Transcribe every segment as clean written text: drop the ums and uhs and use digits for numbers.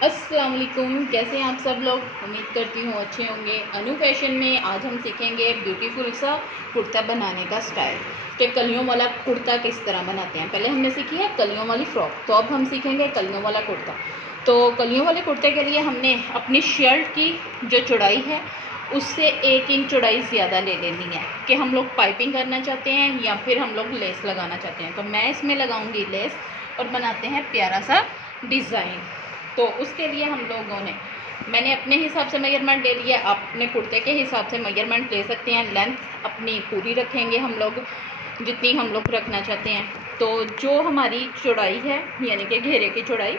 अस्सलाम वालेकुम, कैसे हैं आप सब लोग। उम्मीद करती हूँ अच्छे होंगे। अनु फैशन में आज हम सीखेंगे ब्यूटीफुल सा कुर्ता बनाने का स्टाइल कि कलियों वाला कुर्ता किस तरह बनाते हैं। पहले हमने सीखी है कलियों वाली फ्रॉक, तो अब हम सीखेंगे कलियों वाला कुर्ता। तो कलियों वाले कुर्ते के लिए हमने अपनी शर्ट की जो चौड़ाई है उससे 1 इंच चौड़ाई ज़्यादा ले लेनी है कि हम लोग पाइपिंग करना चाहते हैं या फिर हम लोग लेस लगाना चाहते हैं। तो मैं इसमें लगाऊंगी लेस और बनाते हैं प्यारा सा डिज़ाइन। तो उसके लिए हम लोगों ने मैंने अपने हिसाब से मेजरमेंट ले लिया। आप अपने कुर्ते के हिसाब से मेजरमेंट ले सकते हैं। लेंथ अपनी पूरी रखेंगे हम लोग, जितनी हम लोग रखना चाहते हैं। तो जो हमारी चौड़ाई है यानी कि घेरे की चौड़ाई,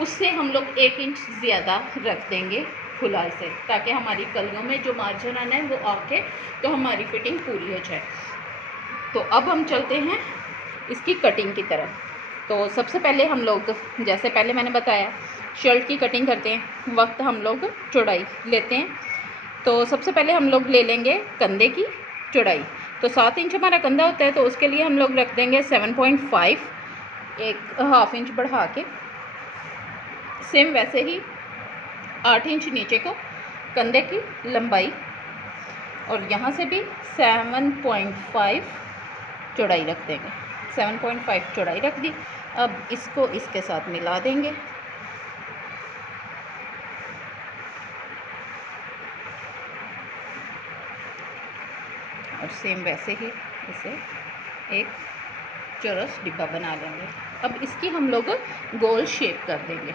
उससे हम लोग 1 इंच ज़्यादा रख देंगे खुलाई से, ताकि हमारी कलियों में जो मार्जिन आना है वो आके तो हमारी फिटिंग पूरी हो जाए। तो अब हम चलते हैं इसकी कटिंग की तरफ। तो सबसे पहले हम लोग, जैसे पहले मैंने बताया, शर्ट की कटिंग करते हैं वक्त हम लोग चौड़ाई लेते हैं। तो सबसे पहले हम लोग ले लेंगे कंधे की चौड़ाई। तो 7 इंच हमारा कंधा होता है, तो उसके लिए हम लोग रख देंगे 7.5, एक हाफ इंच बढ़ा के। सेम वैसे ही 8 इंच नीचे को कंधे की लंबाई, और यहाँ से भी 7.5 चौड़ाई रख देंगे। 7.5 चौड़ाई रख दी। अब इसको इसके साथ मिला देंगे। और सेम वैसे ही इसे एक चौरस डिब्बा बना लेंगे। अब इसकी हम लोग गोल शेप कर देंगे,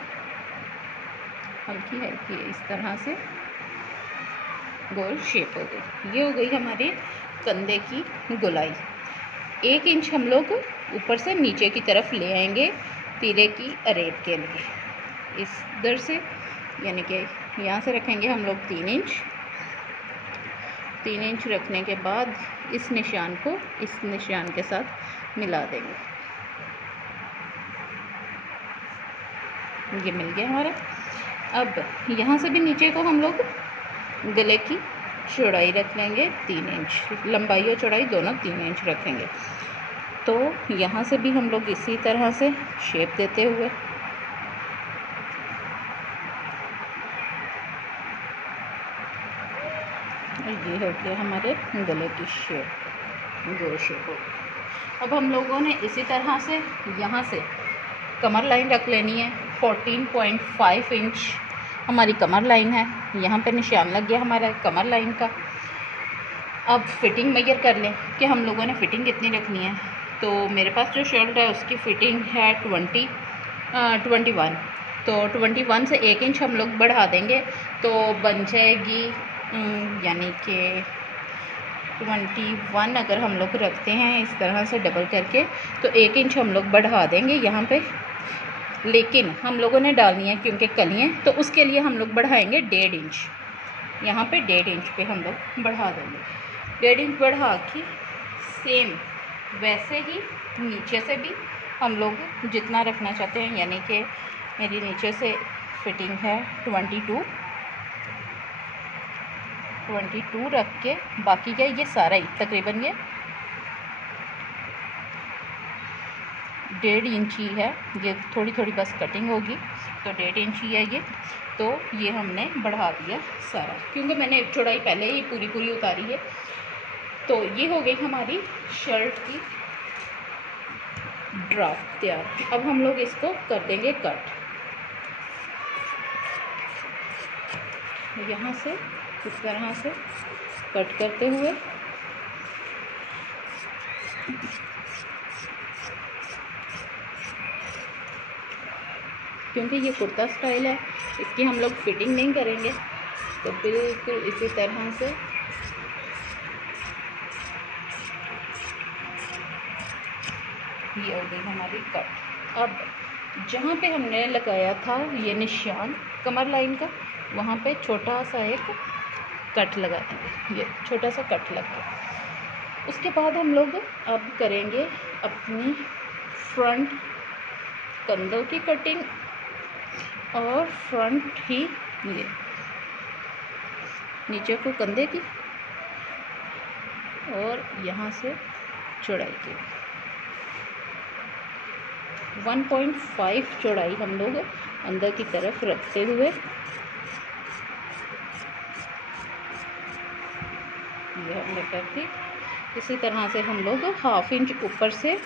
हल्की हल्की इस तरह से गोल शेप हो गई। ये हो गई हमारे कंधे की गोलाई। 1 इंच हम लोग ऊपर से नीचे की तरफ ले आएंगे तीरे की अरेब के लिए। इस इधर से यानी कि यहाँ से रखेंगे हम लोग 3 इंच। 3 इंच रखने के बाद इस निशान को इस निशान के साथ मिला देंगे। ये मिल गया हमारा। अब यहाँ से भी नीचे को हम लोग गले की चौड़ाई रख लेंगे 3 इंच। लंबाई और चौड़ाई दोनों 3 इंच रखेंगे। तो यहाँ से भी हम लोग इसी तरह से शेप देते हुए ये हो गया हमारे गले की शेप, गोल शेप हो गई। अब हम लोगों ने इसी तरह से यहाँ से कमर लाइन रख लेनी है। 14.5 इंच हमारी कमर लाइन है। यहाँ पे निशान लग गया हमारा कमर लाइन का। अब फिटिंग मेजर कर लें कि हम लोगों ने फ़िटिंग कितनी रखनी है। तो मेरे पास जो शर्ट है उसकी फ़िटिंग है 21। तो 21 से 1 इंच हम लोग बढ़ा देंगे तो बन जाएगी, यानी कि 21 अगर हम लोग रखते हैं इस तरह से डबल करके, तो 1 इंच हम लोग बढ़ा देंगे यहाँ पे। लेकिन हम लोगों ने डालनी है क्योंकि कलियाँ, तो उसके लिए हम लोग बढ़ाएंगे 1.5 इंच। यहाँ पे 1.5 इंच पे हम लोग बढ़ा देंगे। 1.5 इंच बढ़ा के सेम वैसे ही नीचे से भी हम लोग जितना रखना चाहते हैं, यानी कि मेरी नीचे से फिटिंग है 22 रख के बाकी का ये सारा ही तकरीबन ये 1.5 इंच ही है। ये थोड़ी थोड़ी बस कटिंग होगी, तो 1.5 इंच ही है ये। तो ये हमने बढ़ा दिया सारा, क्योंकि मैंने चौड़ाई पहले ही पूरी उतारी है। तो ये हो गई हमारी शर्ट की ड्राफ्ट तैयार। अब हम लोग इसको कर देंगे कट। यहाँ से इस तरह से कट करते हुए क्योंकि ये कुर्ता स्टाइल है, इसकी हम लोग फिटिंग नहीं करेंगे, तो बिल्कुल इसी तरह से ये हो गई हमारी कट। अब जहाँ पे हमने लगाया था ये निशान कमर लाइन का, वहाँ पे छोटा सा एक कट लगा देंगे। ये छोटा सा कट लग गया। उसके बाद हम लोग अब करेंगे अपनी फ्रंट कंधों की कटिंग और फ्रंट ही ये नीचे को कंधे की और यहाँ से चौड़ाई की 1.5 चौड़ाई हम लोग अंदर की तरफ रखते हुए ये हमने कर दी। इसी तरह से हम लोग 1/2 इंच ऊपर से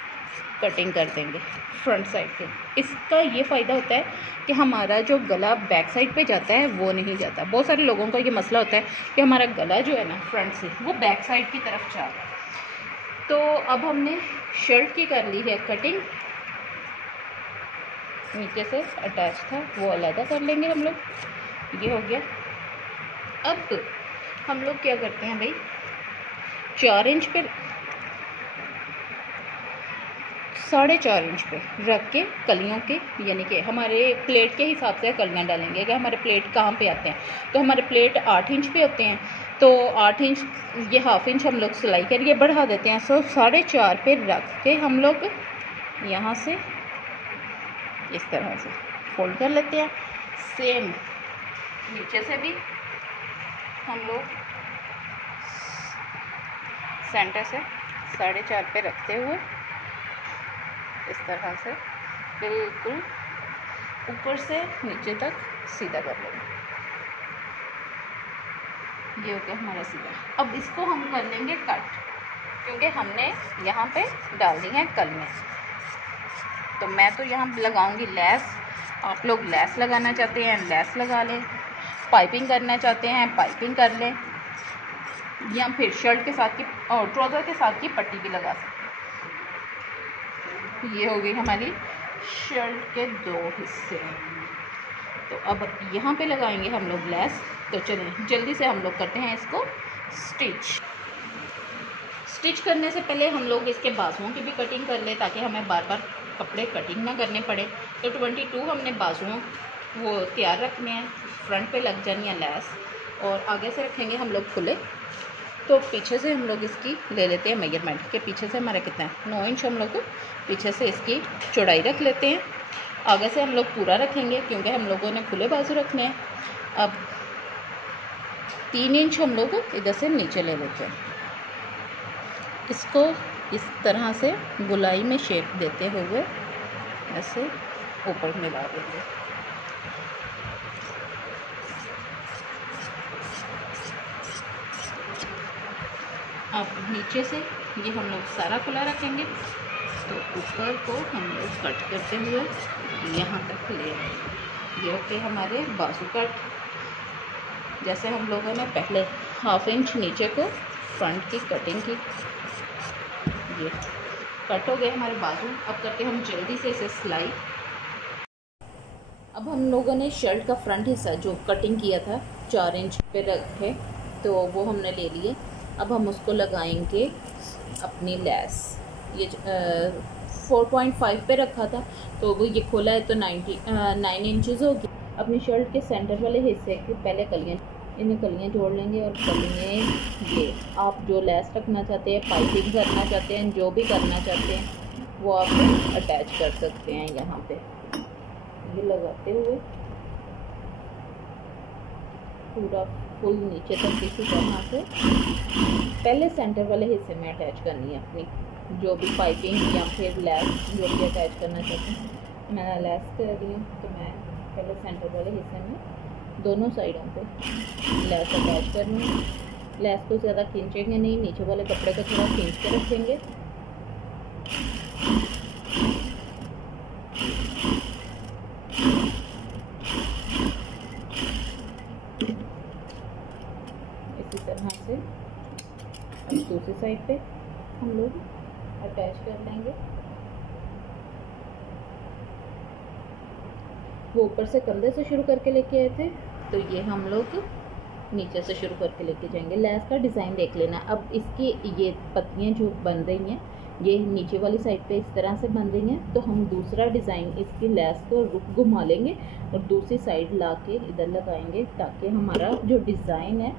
कटिंग कर देंगे फ्रंट साइड से। इसका ये फ़ायदा होता है कि हमारा जो गला बैक साइड पे जाता है वो नहीं जाता। बहुत सारे लोगों का ये मसला होता है कि हमारा गला जो है ना फ्रंट से वो बैक साइड की तरफ जा रहा है। तो अब हमने शर्ट की कर ली है कटिंग, नीचे से अटैच था वो अलग कर लेंगे हम लोग, ये हो गया। अब हम लोग क्या करते हैं भाई, 4 इंच पे 4.5 इंच पे रख के कलियों के, यानी कि हमारे प्लेट के हिसाब से कलियाँ डालेंगे कि हमारे प्लेट कहाँ पे आते हैं। तो हमारे प्लेट 8 इंच पे होते हैं, तो 8 इंच ये 1/2 इंच हम लोग सिलाई करिए बढ़ा देते हैं। सो 4.5 पे रख के हम लोग यहाँ से इस तरह से फोल्ड कर लेते हैं। सेम नीचे से भी हम लोग सेंटर से 4.5 पे रखते हुए इस तरह से बिल्कुल ऊपर से नीचे तक सीधा कर लेंगे। ये हो गया हमारा सीधा। अब इसको हम कर लेंगे कट, क्योंकि हमने यहाँ पे डालनी है कल में। तो मैं तो यहाँ लगाऊंगी लेस, आप लोग लेस लगाना चाहते हैं लेस लगा लें, पाइपिंग करना चाहते हैं पाइपिंग कर लें, या फिर शर्ट के साथ की और ट्राउज़र के साथ की पट्टी भी लगा सकते हैं। ये हो गई हमारी शर्ट के 2 हिस्से। तो अब यहाँ पे लगाएंगे हम लोग लेस। तो चलिए जल्दी से हम लोग करते हैं इसको स्टिच करने से पहले हम लोग इसके बाजुओं की भी कटिंग कर ले, ताकि हमें बार बार कपड़े कटिंग ना करने पड़े। तो 22 हमने बाजुओं वो तैयार रखने हैं, फ्रंट पे लग जानी है लेस, और आगे से रखेंगे हम लोग खुले। तो पीछे से हम लोग इसकी ले लेते हैं मेजरमेंट के, पीछे से हमारा कितना है 9 इंच हम लोग पीछे से इसकी चौड़ाई रख लेते हैं। आगे से हम लोग पूरा रखेंगे क्योंकि हम लोगों ने खुले बाजू रखने हैं। अब 3 इंच हम लोग इधर से नीचे ले लेते हैं, इसको इस तरह से गोलाई में शेप देते हुए ऐसे ऊपर मिला देंगे। अब नीचे से ये हम लोग सारा खुला रखेंगे, तो ऊपर को हम लोग कट करते हुए यहाँ तक ले आएंगे। ये ओके हमारे बाजू कट, जैसे हम लोगों ने पहले 1/2 इंच नीचे को फ्रंट की कटिंग की। ये कट हो गए हमारे बाजू। अब करते हम जल्दी से इसे सिलाई। अब हम लोगों ने शर्ट का फ्रंट हिस्सा जो कटिंग किया था 4 इंच पे रखे, तो वो हमने ले लिए। अब हम उसको लगाएंगे अपनी लेस। ये 4.5 पे रखा था, तो वो ये खोला है तो 9 इंचेस होगी। अपनी शर्ट के सेंटर वाले हिस्से की पहले कलियाँ, इन्हें कलियाँ जोड़ लेंगे, और कलियाँ ये आप जो लेस रखना चाहते हैं, पाइपिंग करना चाहते हैं, जो भी करना चाहते हैं वो आप अटैच कर सकते हैं। यहाँ पे ये लगाते हुए पूरा फुल नीचे तक इसी तरह से पहले सेंटर वाले हिस्से में अटैच करनी है अपनी जो भी पाइपिंग या फिर लेस जो भी अटैच करना चाहते हैं। मैंने लेस कर दी, तो मैं पहले सेंटर वाले हिस्से में दोनों साइडों पे लेस अटैच करनी है। लेस को ज़्यादा खींचेंगे नहीं, नीचे वाले कपड़े को थोड़ा खींच के रखेंगे। इसी तरह से दूसरी साइड पे हम लोग अटैच कर लेंगे। वो ऊपर से कंधे से शुरू करके लेके आए थे, तो ये हम लोग नीचे से शुरू करके लेके जाएंगे। लेस का डिज़ाइन देख लेना। अब इसकी ये पत्तियाँ जो बन रही हैं ये नीचे वाली साइड पे इस तरह से बन रही हैं, तो हम दूसरा डिज़ाइन इसकी लेस को घुमा लेंगे और दूसरी साइड ला के इधर लगाएंगे, ताकि हमारा जो डिज़ाइन है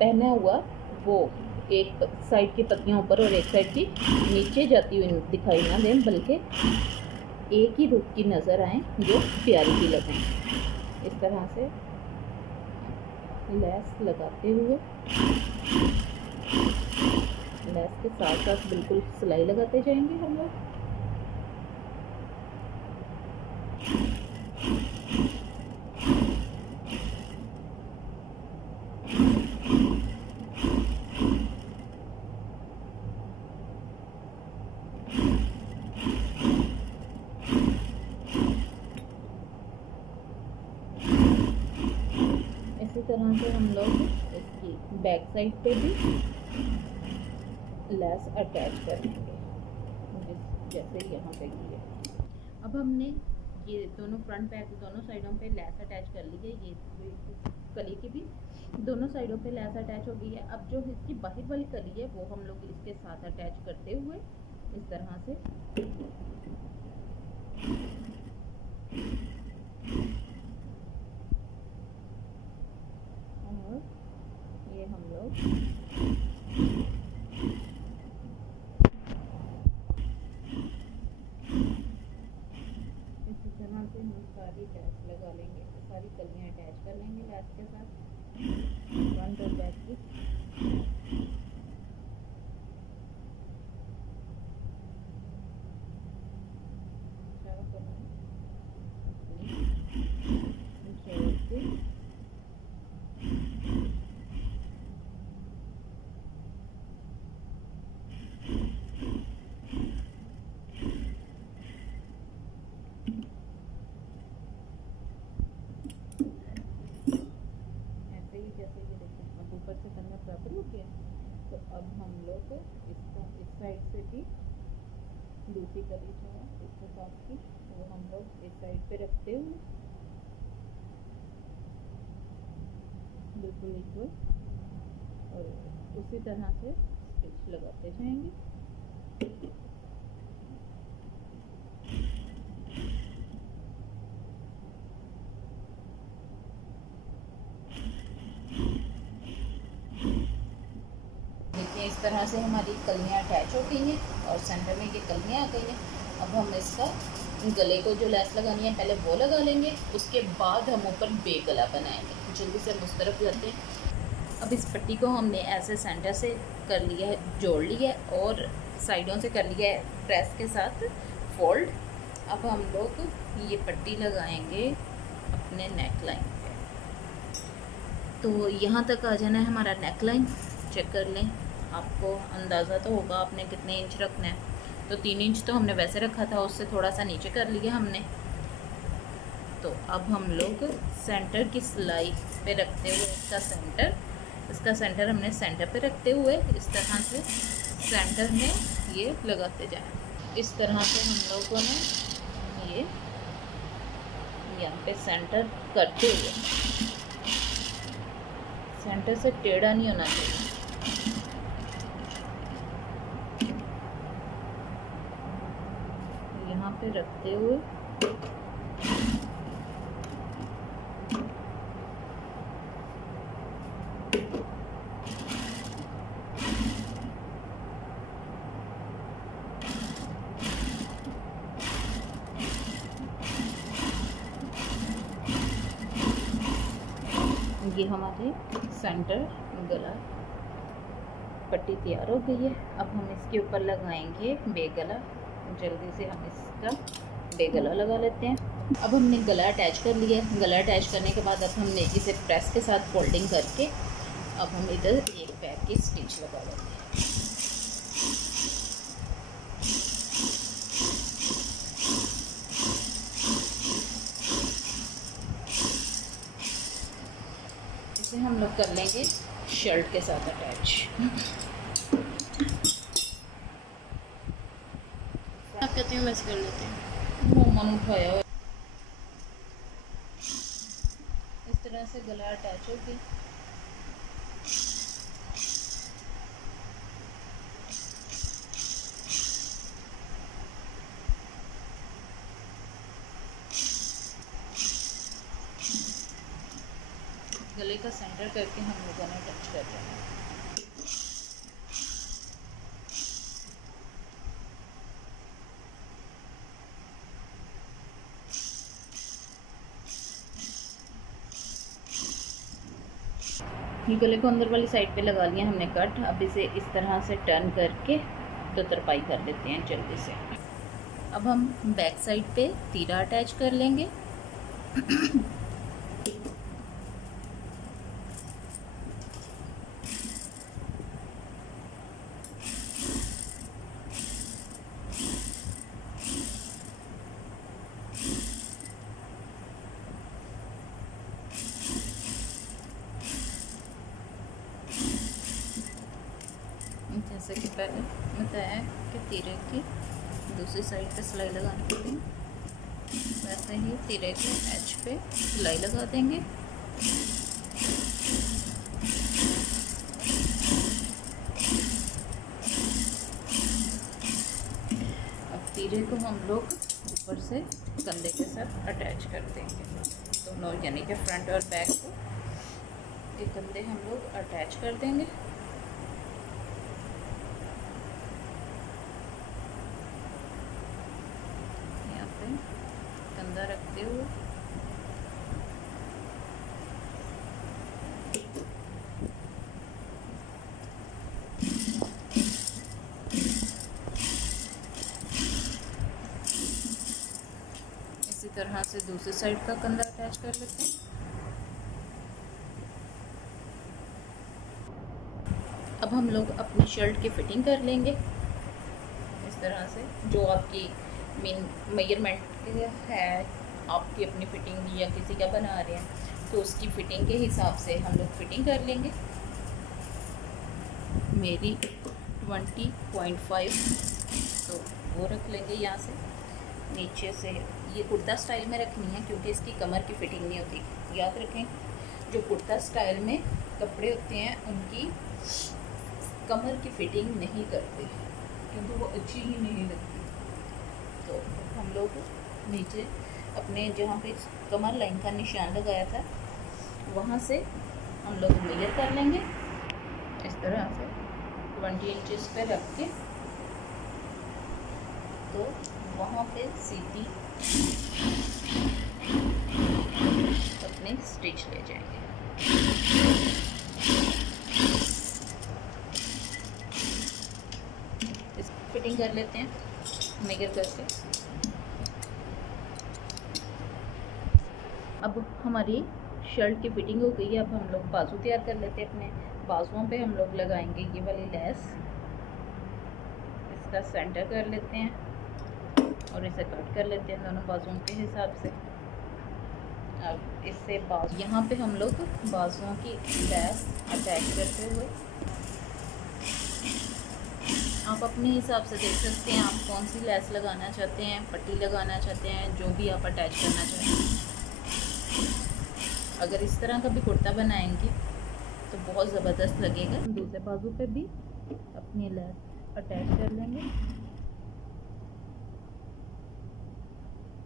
पहना हुआ वो एक साइड की पत्तियाँ ऊपर और एक साइड की नीचे जाती हुई दिखाई ना दें, बल्कि एक ही रुख की नज़र आए जो प्यारी सी लगें। इस तरह से लेस लगाते हुए लेस के साथ साथ बिल्कुल सिलाई लगाते जाएंगे हम लोग। इसी तरह से हम लोग इसकी बैक साइड पे भी लेस अटैच करेंगे, जैसे यहाँ पे की है। अब हमने ये दोनों फ्रंट बैक दोनों साइडों पे लेस अटैच कर ली है। ये कली की भी दोनों साइडों पे लेस अटैच हो गई है। अब जो इसकी बाहर वाली कली है वो हम लोग इसके साथ अटैच करते हुए इस तरह से और ये हम लोग इसी तरह से हम सारी लैस लगा लेंगे, सारी कलियां अटैच कर लेंगे लैस के साथ फ्रंट और बैक की। जैसे ये देखिए अब ऊपर से करना बराबर हो गया। तो अब हम लोग इसका इस साइड से भी दूसरी कली जो है इसके साथ की वो हम लोग इस साइड पे रखते हुए बिल्कुल इक्वल और उसी तरह से स्टिच लगाते जाएंगे। इस तरह से हमारी कलियां अटैच हो गई हैं और सेंटर में ये कलियां आ गई हैं। अब हम इसका गले को जो लेस लगानी है पहले वो लगा लेंगे, उसके बाद हम ऊपर बे गला बनाएंगे। जल्दी से हम उस तरफ जाते हैं। अब इस पट्टी को हमने ऐसे सेंटर से कर लिया है, जोड़ लिया है और साइडों से कर लिया है प्रेस के साथ फोल्ड। अब हम लोग ये पट्टी लगाएंगे अपने नेक लाइन पे। तो यहाँ तक आ जाना है हमारा नेक लाइन। चेक कर लें, आपको अंदाज़ा तो होगा आपने कितने इंच रखना है। तो 3 इंच तो हमने वैसे रखा था, उससे थोड़ा सा नीचे कर लिया हमने। तो अब हम लोग सेंटर की सिलाई पे रखते हुए इसका सेंटर हमने सेंटर पे रखते हुए इस तरह से सेंटर में ये लगाते जाएं। इस तरह से हम लोगों ने ये यहाँ पे सेंटर करते हुए, सेंटर से टेढ़ा नहीं होना चाहिए। यहाँ पे रखते हुए ये हमारे सेंटर गला पट्टी तैयार हो गई है। अब हम इसके ऊपर लगाएंगे बे गला। जल्दी से हम इसका बे गला लगा लेते हैं। अब हमने गला अटैच कर लिया है। गला अटैच करने के बाद अब हमने इसे प्रेस के साथ फोल्डिंग करके अब हम इधर एक पैर की स्टिच लगा लेते हैं। इसे हम लोग कर लेंगे शर्ट के साथ अटैच। आप कहते हैं वैसे कर लेते हैं। वो मन उठाया हुआ इस तरह से गला अटैच हो गया। गले का सेंटर करके हम लोगों ने टच कर लिया है। ये गले को अंदर वाली साइड पे लगा लिया हमने कट। अब इसे इस तरह से टर्न करके दो तरपाई कर देते हैं जल्दी से। अब हम बैक साइड पे तीरा अटैच कर लेंगे। जैसे कि पहले बताया कि तीरे की दूसरी साइड पे सिलाई लगानी पड़ती है, वैसे ही तीरे के एज पे सिलाई लगा देंगे। अब तीरे को हम लोग ऊपर से कंधे के साथ अटैच कर देंगे, दोनों यानी कि फ्रंट और बैक को ये कंधे हम लोग अटैच कर देंगे। यहाँ पे कंधा रखते हुए इसी तरह से दूसरी साइड का कंधा अटैच कर लेते हैं। अब हम लोग अपनी शर्ट की फिटिंग कर लेंगे इस तरह से, जो आपकी मेजरमेंट है, आपकी अपनी फिटिंग या किसी का बना रहे हैं तो उसकी फिटिंग के हिसाब से हम लोग फिटिंग कर लेंगे। मेरी 20.5 तो वो रख लेंगे यहाँ से। नीचे से ये कुर्ता स्टाइल में रखनी है क्योंकि इसकी कमर की फिटिंग नहीं होती। याद रखें, जो कुर्ता स्टाइल में कपड़े होते हैं उनकी कमर की फिटिंग नहीं करते क्योंकि वो अच्छी ही नहीं लगती। तो हम लोग नीचे अपने जहाँ पे कमर लाइन का निशान लगाया था वहाँ से हम लोग मेजर कर लेंगे इस तरह से 20 इंचेस पे रख के, तो वहाँ पे सीधी अपने स्टिच ले जाएंगे। फिटिंग कर लेते हैं मेजर करके। अब हमारी शर्ट की फिटिंग हो गई है। अब हम लोग बाजू तैयार कर लेते हैं। अपने बाजुओं पे हम लोग लगाएंगे ये वाली लेस, इसका सेंटर कर लेते हैं और इसे कट कर लेते हैं दोनों बाजुओं के हिसाब से। अब इससे बाजू यहाँ पे हम लोग बाजुओं की लेस अटैच करते हुए, आप अपने हिसाब से देख सकते हैं आप कौन सी लेस लगाना चाहते हैं, पट्टी लगाना चाहते हैं, जो भी आप अटैच करना चाहते हैं। अगर इस तरह का भी कुर्ता बनाएंगे तो बहुत ज़बरदस्त लगेगा। दूसरे बाजू पे भी अपनी लेस अटैच कर लेंगे।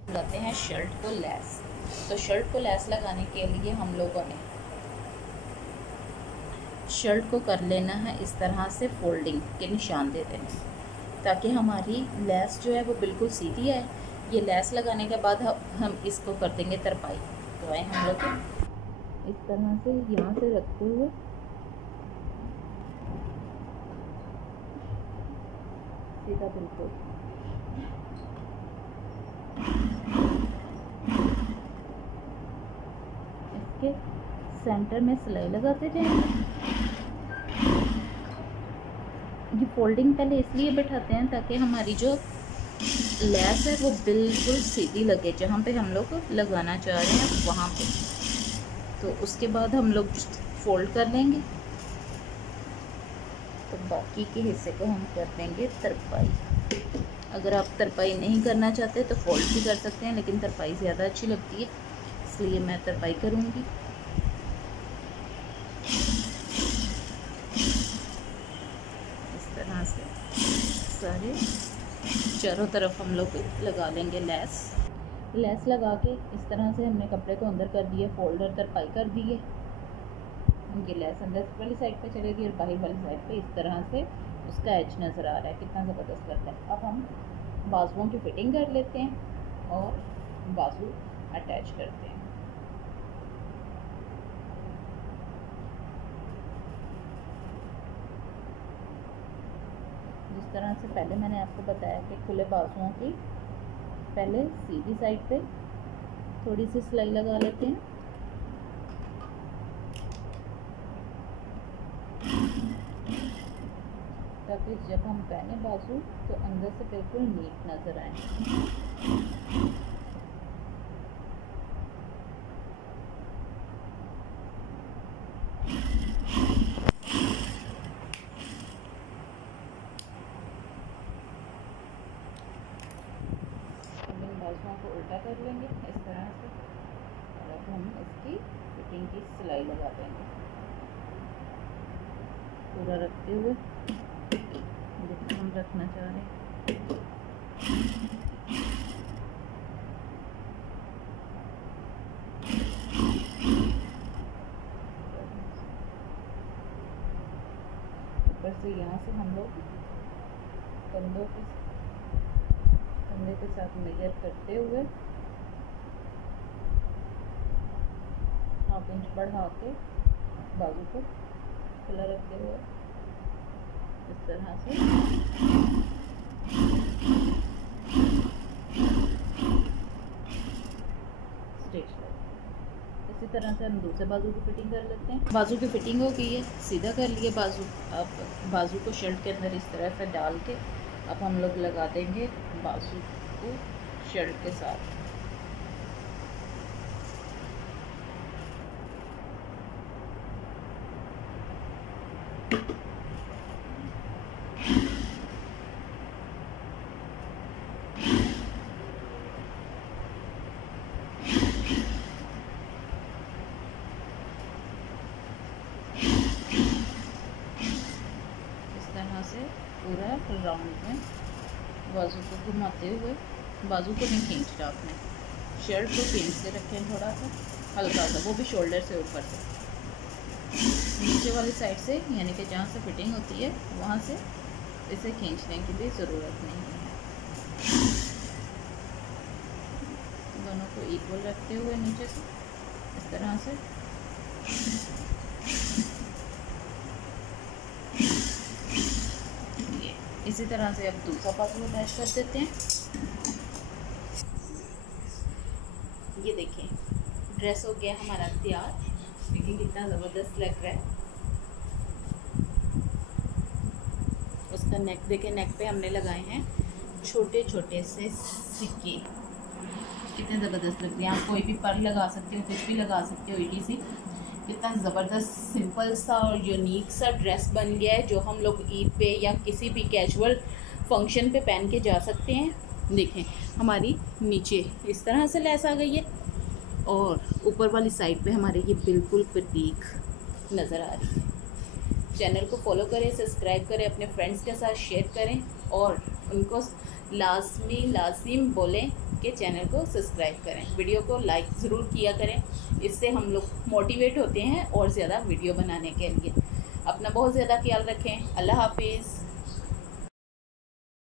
लगाते हैं शर्ट को लेस। तो शर्ट को लेस लगाने के लिए हम लोगों ने शर्ट को कर लेना है इस तरह से, फोल्डिंग के निशान दे देना ताकि हमारी लेस जो है वो बिल्कुल सीधी है। ये लेस लगाने के बाद हम इसको कर देंगे तरपाई। तो आए हम लोग इस तरह से यहाँ से रखते हुए सीधा बिल्कुल इसके सेंटर में सिलाई लगाते जाएंगे। ये फोल्डिंग पहले इसलिए बैठाते हैं ताकि हमारी जो लेस है वो बिल्कुल सीधी लगे जहाँ पे हम लोग लगाना चाह रहे हैं वहाँ पे। तो उसके बाद हम लोग फोल्ड कर लेंगे। तो बाकी के हिस्से को हम कर देंगे तरपाई। अगर आप तरपाई नहीं करना चाहते तो फोल्ड भी कर सकते हैं, लेकिन तरपाई ज़्यादा अच्छी लगती है इसलिए मैं तरपाई करूँगी। इस तरह से सारे चारों तरफ हम लोग लगा लेंगे लेस। लेस लगा के इस तरह से हमने कपड़े को अंदर कर दिए, फोल्डर तरपाई कर दिए। ये लेस अंदर वाली साइड पे चलेगी और बाहर वाली साइड पे इस तरह से उसका एज नज़र आ रहा है, कितना ज़बरदस्त लगता है। अब हम बाजुओं की फिटिंग कर लेते हैं और बाजू अटैच करते हैं। जिस तरह से पहले मैंने आपको बताया कि खुले बाजुओं की पहले सीधी साइड पे थोड़ी सी सिलाई लगा लेते हैं, ताकि जब हम पहने बाजू तो अंदर से बिल्कुल नीट नज़र आए। सी फिटिंग की सिलाई लगा देंगे पूरा रखते हुए जितना हम रखना चाह रहे हैं। ऊपर से यहाँ से हम लोग कंधे के साथ मेजर करते हुए 1/2 इंच बढ़ा के बाजू को खुला रखते हुए इस तरह से स्टिच करते हैं। इसी तरह से हम दूसरे बाजू की फिटिंग कर लेते हैं। बाजू की फिटिंग हो गई है, सीधा कर लिए बाजू। अब बाजू को शर्ट के अंदर इस तरह से डाल के अब हम लोग लगा देंगे बाजू को शर्ट के साथ। से पूरा राउंड में बाजू को घुमाते हुए, बाजू को नहीं खींचना आपने, शर्ट को खींच के रखें थोड़ा सा हल्का सा, वो भी शोल्डर से ऊपर से, नीचे वाली साइड से, यानी कि जहाँ से फिटिंग होती है वहाँ से इसे खींचने की भी ज़रूरत नहीं है। दोनों को इक्वल रखते हुए नीचे से इस तरह से इसी तरह से अब दूसरा बाजू अटैच कर देते हैं। ये देखिए ड्रेस हो गया हमारा तैयार। देखिए कितना ज़बरदस्त लग रहा है। उसका नेक देखिए, नेक पे हमने लगाए हैं छोटे छोटे से सिक्के, कितने ज़बरदस्त लग रहे हैं। आप कोई भी पर्ल लगा सकते हो, कुछ भी लगा सकते हो ETC। कितना ज़बरदस्त सिंपल सा और यूनिक सा ड्रेस बन गया है, जो हम लोग ईद पे या किसी भी कैजुअल फंक्शन पे पहन के जा सकते हैं। देखें हमारी नीचे इस तरह से लेस आ गई है और ऊपर वाली साइड पे हमारे ये बिल्कुल प्रतीक नज़र आ रही है। चैनल को फॉलो करें, सब्सक्राइब करें, अपने फ्रेंड्स के साथ शेयर करें और उनको लाजिम बोलें कि चैनल को सब्सक्राइब करें। वीडियो को लाइक ज़रूर किया करें, इससे हम लोग मोटिवेट होते हैं और ज़्यादा वीडियो बनाने के लिए। अपना बहुत ज़्यादा ख्याल रखें। अल्लाह हाफिज़।